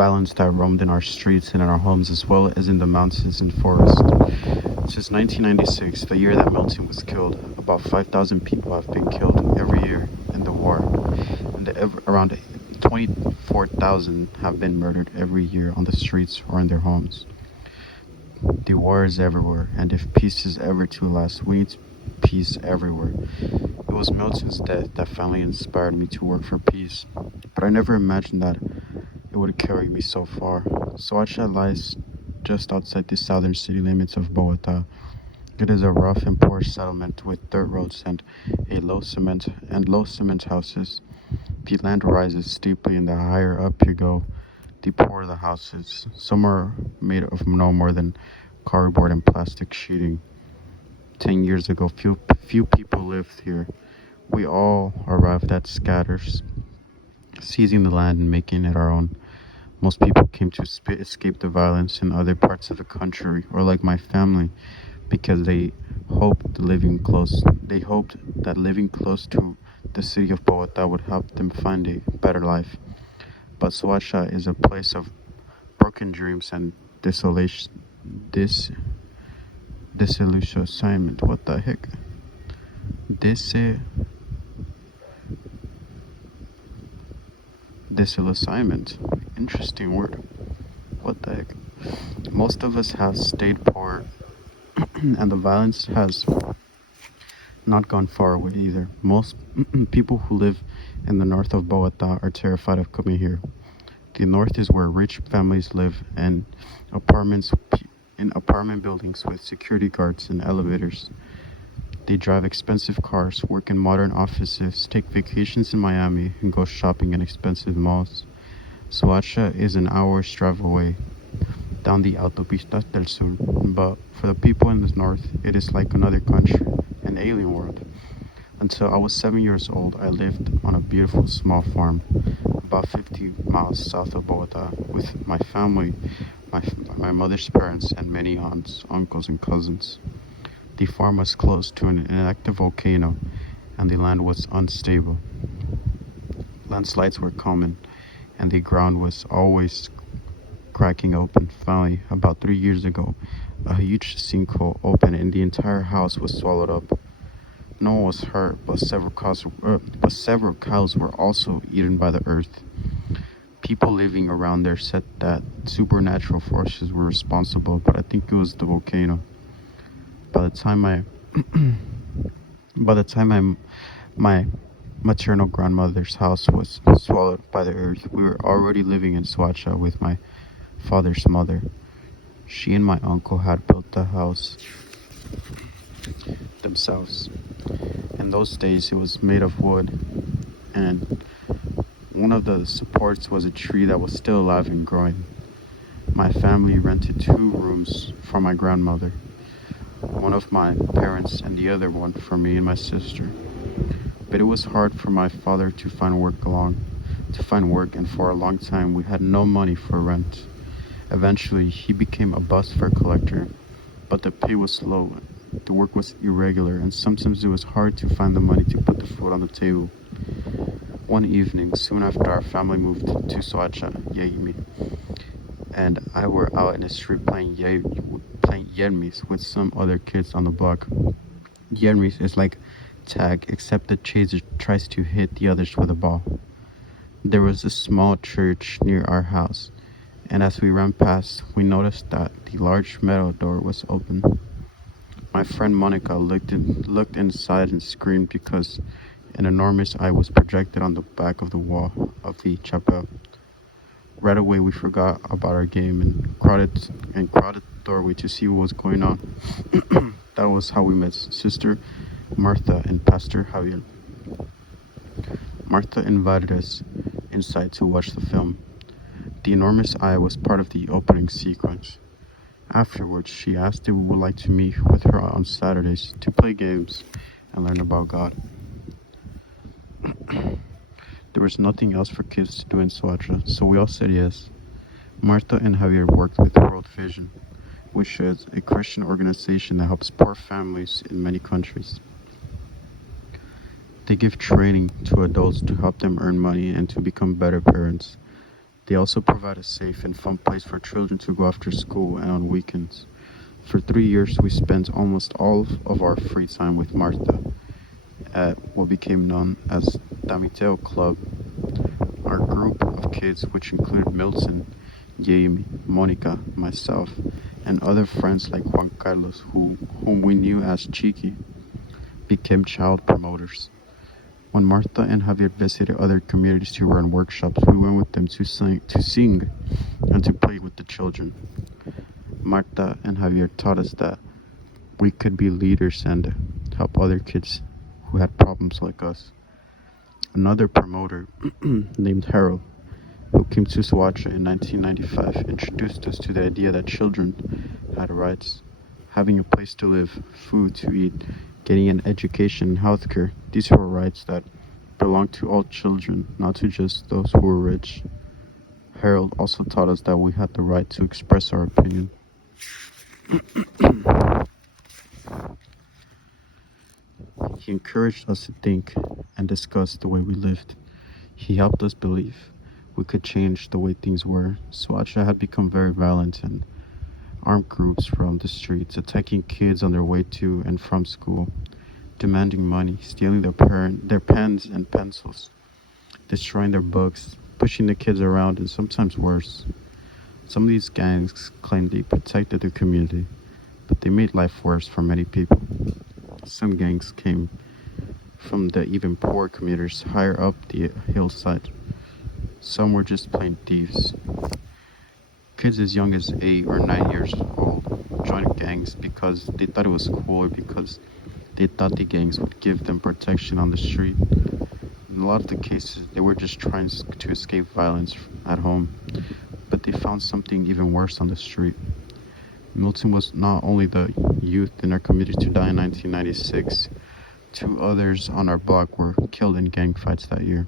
violence that roamed in our streets and in our homes as well as in the mountains and forests. Since 1996, the year that Milton was killed, about 5,000 people have been killed every year in the war, and around 24,000 have been murdered every year on the streets or in their homes. The war is everywhere, and if peace is ever to last, we need peace everywhere. It was Milton's death that finally inspired me to work for peace, but I never imagined that it would carry me so far. Soacha lies just outside the southern city limits of Bogota. It is a rough and poor settlement with dirt roads and low cement houses. The land rises steeply, and the higher up you go, the poorer the houses. Some are made of no more than cardboard and plastic sheeting. 10 years ago, few people lived here. We all arrived at scatters, seizing the land and making it our own. Most people came to escape the violence in other parts of the country, or like my family, because they hoped that living close to the city of Bogota would help them find a better life. But Soacha is a place of broken dreams and desolation. This disillusionment. What the heck? Dis disillusionment. Interesting word. What the heck? Most of us have stayed poor, and the violence has not gone far away either. Most people who live in the north of Bogota are terrified of coming here. The north is where rich families live and apartments in apartment buildings with security guards and elevators. They drive expensive cars, work in modern offices, take vacations in Miami, and go shopping in expensive malls. Soacha is an hour's drive away down the Autopistas del Sur, but for the people in the north, it is like another country, an alien world. Until I was 7 years old, I lived on a beautiful small farm about 50 miles south of Bogota with my family, my, my mother's parents, and many aunts, uncles, and cousins. The farm was close to an inactive volcano, and the land was unstable. Landslides were common, and the ground was always cracking open. Finally, about 3 years ago, a huge sinkhole opened and the entire house was swallowed up. No one was hurt, but several cows were also eaten by the earth. People living around there said that supernatural forces were responsible, but I think it was the volcano. By the time I, my maternal grandmother's house was swallowed by the earth, we were already living in Soacha with my father's mother. She and my uncle had built the house themselves. In those days, it was made of wood, and one of the supports was a tree that was still alive and growing. My family rented 2 rooms for my grandmother, one of my parents and the other one for me and my sister. But it was hard for my father to find work, and for a long time we had no money for rent. Eventually, he became a bus fare collector, but the pay was slow, the work was irregular, and sometimes it was hard to find the money to put the food on the table. One evening, soon after our family moved to Soacha, Yeimi, and I were out in the street playing yermis with some other kids on the block. Yermis is like tag, except the chaser tries to hit the others with a ball. There was a small church near our house, and as we ran past, we noticed that the large metal door was open. My friend Monica looked inside and screamed because an enormous eye was projected on the back of the wall of the chapel. Right away, we forgot about our game and crowded the doorway to see what was going on. That was how we met Sister Martha and Pastor Javier. Martha invited us inside to watch the film. The enormous eye was part of the opening sequence. Afterwards, she asked if we would like to meet with her on Saturdays to play games and learn about God. There was nothing else for kids to do in Soacha, so we all said yes. Martha and Javier worked with World Vision, which is a Christian organization that helps poor families in many countries. They give training to adults to help them earn money and to become better parents. They also provide a safe and fun place for children to go after school and on weekends. For 3 years, we spent almost all of our free time with Martha at what became known as Damiteo Club. Our group of kids, which included Milton, Jamie, Monica, myself, and other friends like Juan Carlos, whom we knew as Chiqui, became child promoters. When Martha and Javier visited other communities to run workshops, we went with them to sing and to play with the children. Marta and Javier taught us that we could be leaders and help other kids who had problems like us. Another promoter named Harold, who came to Suacha in 1995, introduced us to the idea that children had rights, having a place to live, food to eat, getting an education and healthcare. These were rights that belonged to all children, not to just those who were rich. Harold also taught us that we had the right to express our opinion. He encouraged us to think and discuss the way we lived. He helped us believe we could change the way things were. Swacha had become very violent, and armed groups from the streets attacking kids on their way to and from school, demanding money, stealing their pens and pencils, destroying their books, pushing the kids around, and sometimes worse. Some of these gangs claimed they protected the community, but they made life worse for many people. Some gangs came from the even poor commuters higher up the hillside. Some were just plain thieves. Kids as young as 8 or 9 years old joined gangs because they thought it was cool or because they thought the gangs would give them protection on the street. In a lot of the cases, they were just trying to escape violence at home, but they found something even worse on the street. Milton was not only the youth in our community to die in 1996, two others on our block were killed in gang fights that year.